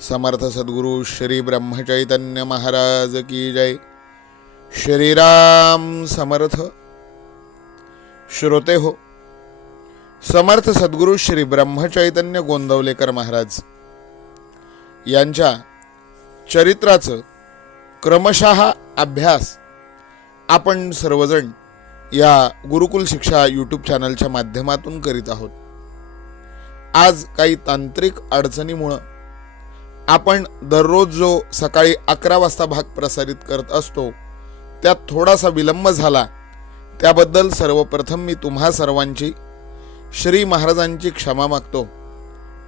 समर्थ सद्गुरु श्री ब्रह्मचैतन्य महाराज की जय। श्रीराम समर्थ। श्रोते हो समर्थ सद्गुरु श्री ब्रह्मचैतन्य गोंदवलेकर महाराज यांच्या चरित्राचं क्रमशः अभ्यास आपण सर्वजण या गुरुकुल शिक्षा यूट्यूब चॅनलच्या माध्यमातून करीत आहोत. आज काही तांत्रिक अडचणीमुळं आपण दररोज जो सकाळी अकरा वाजता भाग प्रसारित करत असतो त्यात थोडासा विलंब झाला त्याबद्दल सर्वप्रथम मी तुम्हा सर्वांची श्री महाराजांची क्षमा मागतो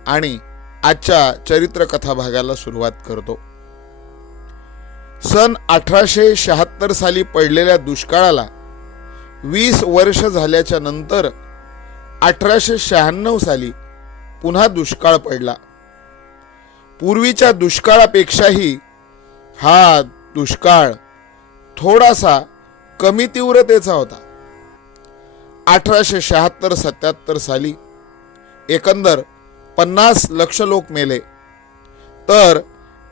आणि आजच्या चरित्रकथा भागाला सुरुवात करतो. सन अठराशे शहात्तर साली पडलेल्या दुष्काळाला वीस वर्ष झाल्याच्यानंतर अठराशे शहाण्णव साली पुन्हा दुष्काळ पडला. पूर्वीच्या दुष्काळापेक्षाही हा दुष्काळ थोडासा कमी तीव्रतेचा होता. अठराशे शहात्तर सत्याहत्तर साली एकंदर पन्नास लक्ष लोक मेले. तर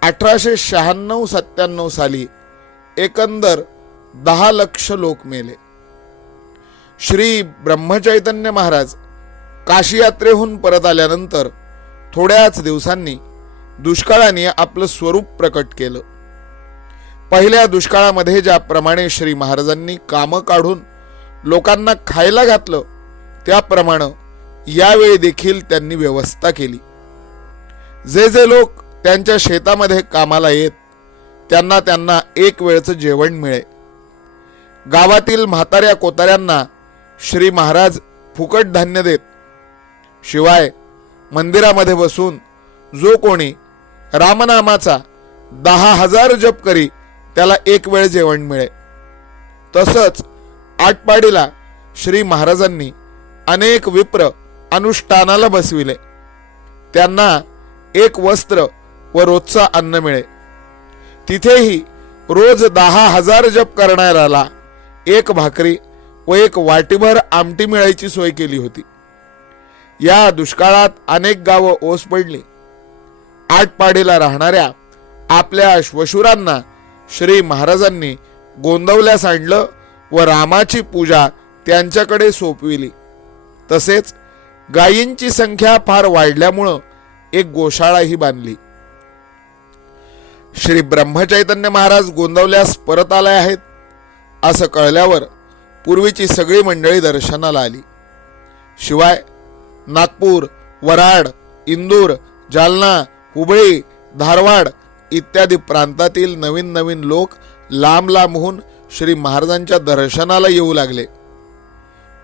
अठराशे शहाण्णव सत्त्याण्णव साली एकंदर दहा लक्ष लोक मेले. श्री ब्रह्मचैतन्य महाराज काशी यात्रेहून परत आल्यानंतर थोड्याच दिवसांनी दुष्काळाने आपलं स्वरूप प्रकट केलं. पहिल्या दुष्काळामध्ये ज्याप्रमाणे श्री महाराजांनी कामं काढून लोकांना खायला घातलं त्याप्रमाणे यावेळी देखील त्यांनी व्यवस्था केली. जे जे लोक त्यांच्या शेतामध्ये कामाला येत त्यांना त्यांना एक वेळचं जेवण मिळे. गावातील म्हाताऱ्या कोताऱ्यांना श्री महाराज फुकट धान्य देत. शिवाय मंदिरामध्ये बसून जो कोणी रामनामाचा दहा हजार जप करी त्याला एक वेळ जेवण मिळे. तसंच आटपाडीला श्री महाराजांनी अनेक विप्र अनुष्ठानाला बसविले. त्यांना एक वस्त्र व रोजचा अन्न मिळे. तिथेही रोज दहा हजार जप करणाऱ्याला एक भाकरी व एक वाटीभर आमटी मिळायची सोय केली होती. या दुष्काळात अनेक गावं ओस पडली. आटपाडीला राहणाऱ्या आपल्या अश्वशुरांना श्री महाराजांनी गोंदवल्यास आणलं व रामाची पूजा त्यांच्याकडे सोपविली. तसेच गायींची संख्या फार वाढल्यामुळं एक गोशाळाही बांधली. श्री ब्रह्मचैतन्य महाराज गोंदवल्यास परत आले आहेत असं कळल्यावर पूर्वीची सगळी मंडळी दर्शनाला आली. शिवाय नागपूर वराड इंदूर जालना हुबळी धारवाड इत्यादी प्रांतातील नवीन नवीन लोक लांब लांबहून श्री महाराजांच्या दर्शनाला येऊ लागले.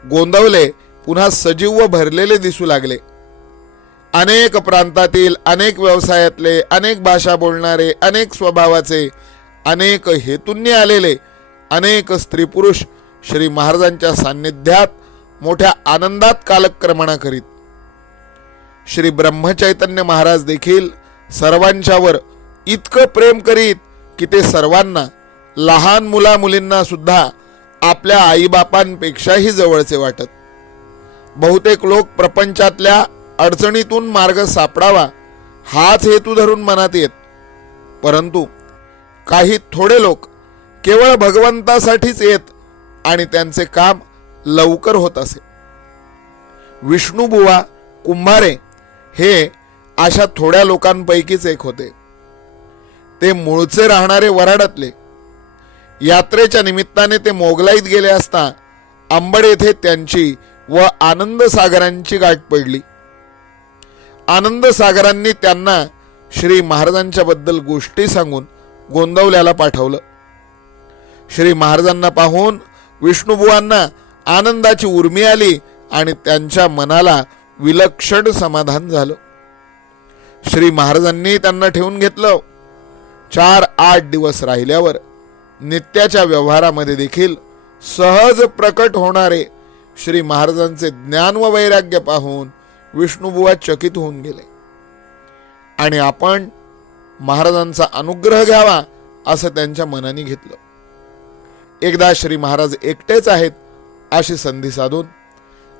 गोंदवले पुन्हा सजीव व भरलेले दिसू लागले. अनेक प्रांतातील अनेक व्यवसायातले अनेक भाषा बोलणारे अनेक स्वभावाचे अनेक हेतूंनी आलेले अनेक स्त्री पुरुष श्री महाराजांच्या सान्निध्यात मोठ्या आनंदात कालक्रमणा करीत. श्री ब्रह्मचैतन्य महाराज देखील सर्वांच्यावर इतकं प्रेम करीत की ते सर्वांना लहान मुला मुलींना सुद्धा आपल्या आईबापांपेक्षाही जवळचे वाटत. बहुतेक लोक प्रपंचातल्या अडचणीतून मार्ग सापडावा हाच हेतू धरून मनात येत. परंतु काही थोडे लोक केवळ भगवंतासाठीच येत आणि त्यांचे काम लवकर होत असे. विष्णुबुवा कुंभारे हे अशा थोड्या लोकांपैकीच एक होते. ते मूळचे राहणारे वराडातले यात्रेच्या निमित्ताने ते मोगलाईत गेले असता अंबड येथे त्यांची व आनंदसागरांची गाठ पडली. आनंदसागरांनी त्यांना श्री महाराजांच्या बद्दल गोष्टी सांगून गोंदवल्याला पाठवलं. श्री महाराजांना पाहून विष्णुबुवांना आनंदाची उर्मी आली आणि त्यांच्या मनाला विलक्षण समाधान झालं. श्री महाराजांनी त्यांना ठेवून घेतलं. चार आठ दिवस राहिल्यावर नित्याच्या व्यवहारामध्ये देखील सहज प्रकट होणारे श्री महाराजांचे ज्ञान व वैराग्य पाहून विष्णुबुवा चकित होऊन गेले. आणि आपण महाराजांचा अनुग्रह घ्यावा असं त्यांच्या मनाने घेतलं. एकदा श्री महाराज एकटेच आहेत अशी संधी साधून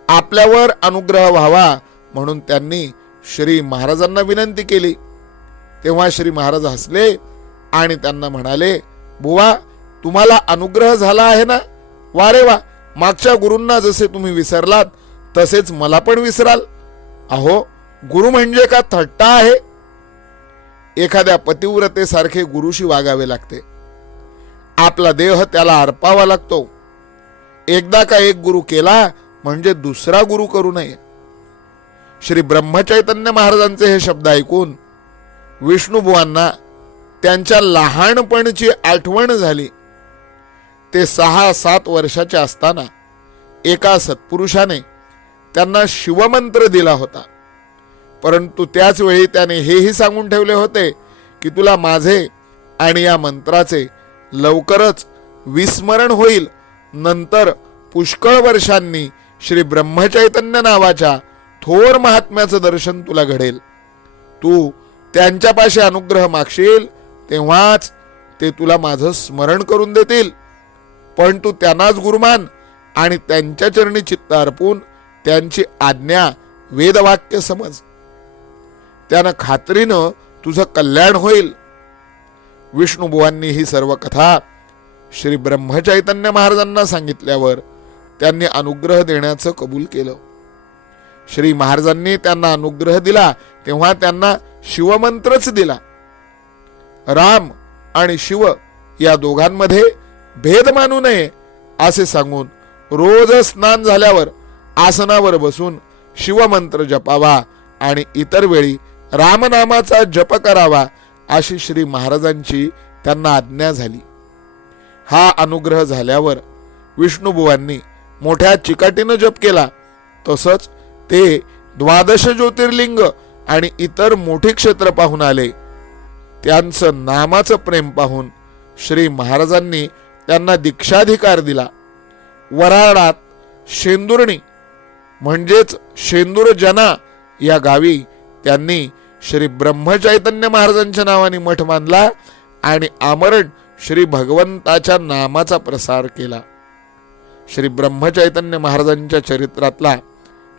आपल्यावर अनुग्रह व्हावा म्हणून त्यांनी श्री महाराजांना विनंती केली. तेव्हा श्री महाराज हसले आणि त्यांना म्हणाले बुवा तुम्हाला अनुग्रह झाला आहे ना? वा रे वा मागच्या गुरूंना जसे तुम्ही विसरलात तसेच मला पण विसराल. अहो गुरु म्हणजे का थट्टा आहे? एखाद्या पतिव्रतेसारखे गुरुशी वागावे लागते. आपला देह त्याला अर्पावा लागतो. एकदा का एक गुरु केला म्हणजे दुसरा गुरु करू नये. श्री ब्रह्मचैतन्य महाराजांचे हे शब्द ऐकून विष्णुबुवांना त्यांच्या लहानपणची आठवण झाली. ते सहा सात वर्षाचे असताना एका सत्पुरुषाने त्यांना शिवमंत्र दिला होता. परंतु त्याच वेळी त्याने हेही सांगून ठेवले होते की तुला माझे आणि या मंत्राचे लवकरच विस्मरण होईल. नंतर पुष्कळ वर्षांनी श्री ब्रह्मचैतन्य नावाच्या थोर महात्म्याचं दर्शन तुला घडेल. तू त्यांच्यापाशी अनुग्रह मागशील तेव्हाच ते तुला माझं स्मरण करून देतील. पण तू त्यांनाच गुरुमान आणि त्यांच्या चरणी चित्त अर्पून त्यांची आज्ञा वेदवाक्य समज. त्यानं खात्रीनं तुझं कल्याण होईल. विष्णुबुवांनी ही सर्व कथा श्री ब्रह्मचैतन्य महाराजांना सांगितल्यावर त्यांनी अनुग्रह देण्याचं कबूल केलं. श्री महाराजांनी त्यांना अनुग्रह दिला तेव्हा त्यांना शिवमंत्रच दिला. राम आणि शिव या दोघांमध्ये भेद मानू नये असे सांगून रोज स्नान झाल्यावर आसनावर बसून शिवमंत्र जपावा आणि इतर वेळी रामनामाचा जप करावा अशी श्री महाराजांची त्यांना आज्ञा झाली. हा अनुग्रह झाल्यावर विष्णुबुवांनी मोठ्या चिकाटीनं जप केला. तसंच ते द्वादश ज्योतिर्लिंग आणि इतर मोठी क्षेत्र पाहून आले. त्यांचं नामाचं प्रेम पाहून श्री महाराजांनी त्यांना दीक्षाधिकार दिला. वराडात शेंदुर्णी म्हणजेच शेंदूरजना या गावी त्यांनी श्री ब्रह्मचैतन्य महाराजांच्या नावाने मठ मानला आणि आमरण श्री भगवंताच्या नामाचा प्रसार केला. श्री ब्रह्मचैतन्य महाराजांच्या चरित्रातला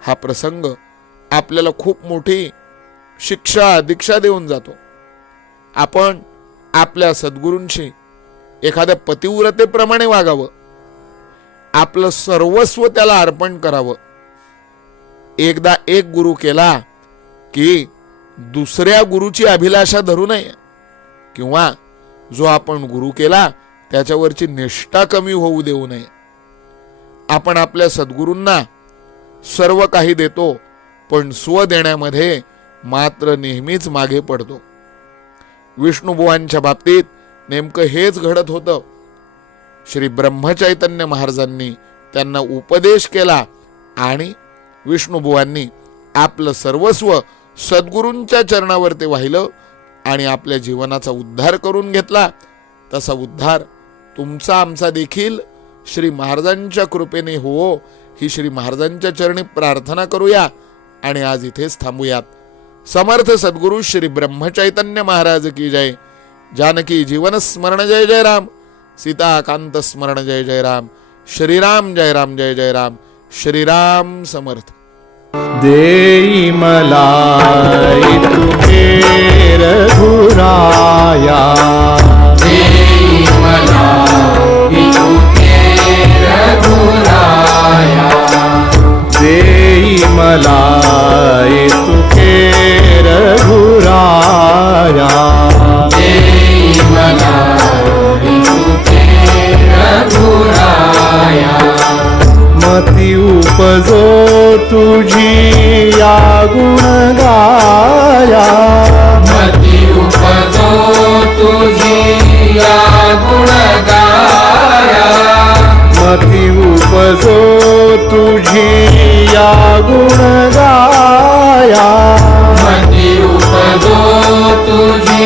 हा प्रसंग आपल्याला खूप मोठी शिक्षा दीक्षा देऊन जातो. आपण आपल्या सद्गुरूंशी एखाद्या पतिव्रतेप्रमाणे वागावं. आपलं सर्वस्व त्याला अर्पण करावं. एकदा एक गुरु केला की दुसऱ्या गुरुची अभिलाषा धरू नये. किंवा जो आपण गुरु केला त्याच्यावरची निष्ठा कमी होऊ देऊ नये. आपण आपल्या सद्गुरूंना सर्व काही देतो पण स्व देण्यामध्ये मात्र नेहमीच मागे पडतो. विष्णुबुवांच्या बाबतीत नेमकं हेच घडत होतं. श्री ब्रह्मचैतन्य महाराजांनी त्यांना उपदेश केला आणि विष्णुबुवांनी आपलं सर्वस्व सद्गुरूंच्या चरणावर ते वाहिलं आणि आपल्या जीवनाचा उद्धार करून घेतला. तसा उद्धार तुमचा आमचा देखील श्री महाराजांच्या कृपेने हो ही श्री महाराजांच्या चरणी प्रार्थना करूया आणि आज इथेच थांबूयात. समर्थ सद्गुरु श्री ब्रह्मचैतन्य महाराज की जय. जानकी जीवन स्मरण जय जय राम. सीताकांत स्मरण जय जय राम. श्रीराम जय राम जय जय राम. श्रीराम समर्थ. देई मला तुके रघुराया। गुण गाया मती उपजो तुझी या गुण मती उपजो तुझी या गुण मती उपजो तुझी